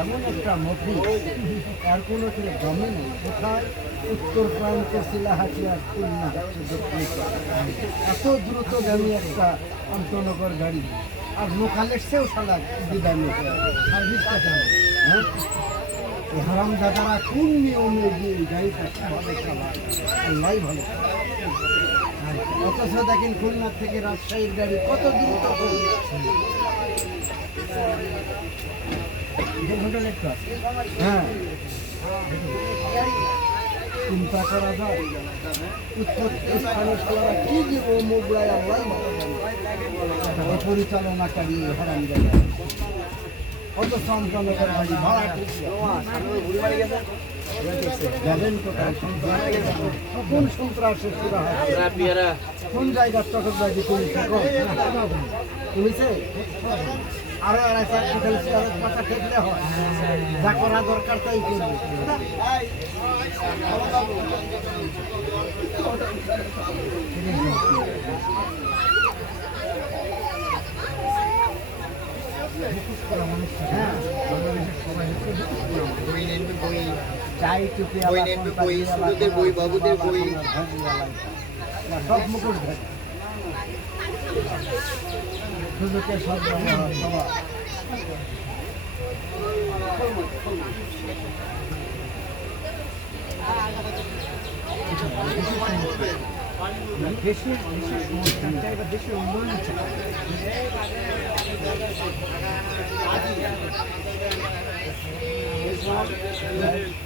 এমন একটা মফি আর কোনো জমে নেই। কোথায় উত্তর প্রান্ত শিলাহাটিয়ার খুলনা হচ্ছে দক্ষিণ। এত দ্রুতগামী একটা আন্তনগর গাড়ি আর লোকালের চেয়েও সালা বিদায় সার্ভিসটা কেন? হ্যাঁ, এই হারাম দাদারা কোন নিয়মে গিয়ে গাড়িটা ভালো চালায়? আল্লাহ ভালো। অথচ দেখেন খুলনা থেকে রাজশাহীর গাড়ি কত দ্রুত হ্যাঁ, চিন্তা করা যায় উৎপত্তি স্থানের খেলারা কি যে ও মোগলায় আল্লাহ পরিচালনাকারী হারাম গাড়ি কত সন্তানকের গাড়ি ভাড়া যাবেন কোথায়? কোন সন্ত্রাসের সুরা হয়? কোন জায়গার চটকবাজি পুলিশে আরো আড়াই পাতা ঠেকলে হয়। যা করা দরকার তাই করবে। চাই টুপি বই বাবুদের বই সব মুখোশ ধরে সুযোগের সব দেশের সংস্কার চাই বা দেশের উন্নয়ন চাই।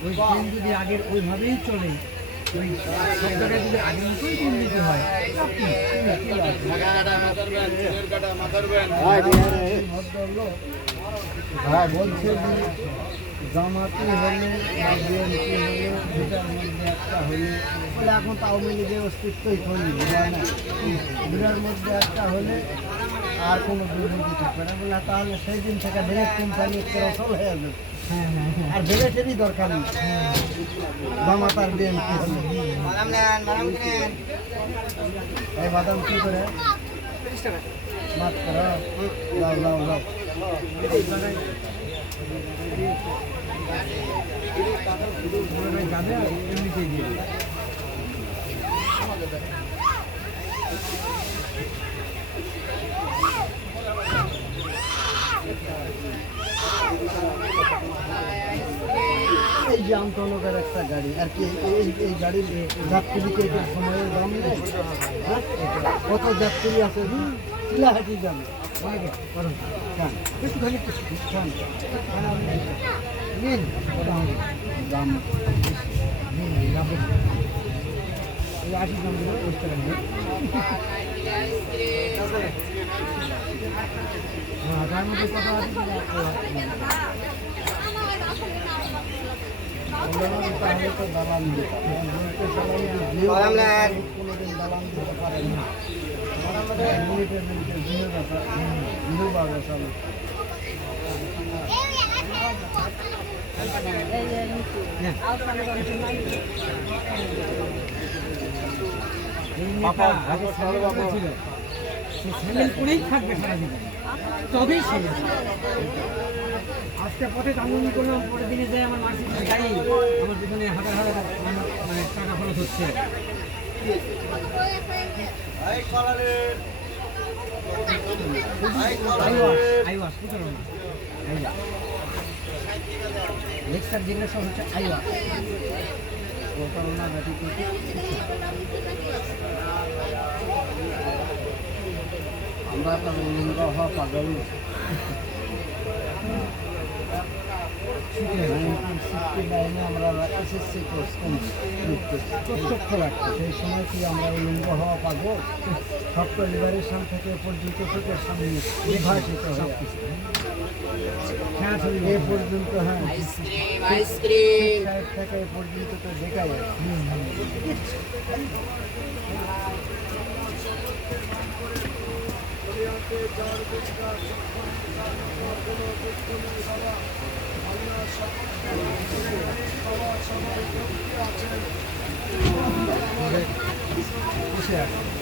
ওই ট্রেন যদি আগের ওইভাবেই চলে, ওই শব্দটা যদি আগের মতোই ট্রেন দিতে হয়, হ্যাঁ বলছে জামাতি হলে বিএনপি হলে দুটার মধ্যে একটা হলে বলে এখন তো আওয়ামী লীগের অস্তিত্বই তৈরি হয় না। দুটার মধ্যে একটা হলে আর কোনো দুর্নীতি থাকবে না। বলে তাহলে সেই দিন থেকে ব্রেক কোম্পানি একটা অসল হয়ে যাবে। আর ব্রেকেরই দরকার নেই জামাত আর বিএনপি হলে। এই বাদাম কী করে মাত্র লাও লাও লাও যাবে এমনিতেই দিয়ে এই যে আমতনগর একটা গাড়ি আর কি, এই গাড়ির যাত্রীকে সময়ের দাম নেই। কত যাত্রী আছে চিলাহাটি যাবে একটুখানি দাম 80 দাম দিল 20 টাকা নিয়ে। তার মধ্যে কত আছে তাহলে তো দালান দিতে কোনোদিন দালান দিতে পারেন না। মিনিটের দিনের ব্যাপার দিনের বাবা চলো করেই থাকবে সারাদিন, তবেই ছিল। আজকে পথে টাঙ্গুনি করলাম, পরের দিনে যায় আমার মার্সিডিজ গাড়ি আমার পিছনে হাজার হাজার মানে টাকা খরচ হচ্ছে। লেক্সার যেগুলো সব হচ্ছে আইওয়াস প্রতারণা ব্যতীত আমরা তো লিঙ্গ হওয়া পাগল। আমরা এসএসসি কোর্স প্রত্যক্ষ রাখছি, সেই সময় কি আমরা লিঙ্গ হওয়া পাবো? সফটওয়্যার লিবারেশন থেকে পর্যন্ত চোখের সামনে বিভাজিত সব কিছু এ পর্যন্ত। হ্যাঁ থেকে এ পর্যন্ত তো দেখা যায়। বসে আছে।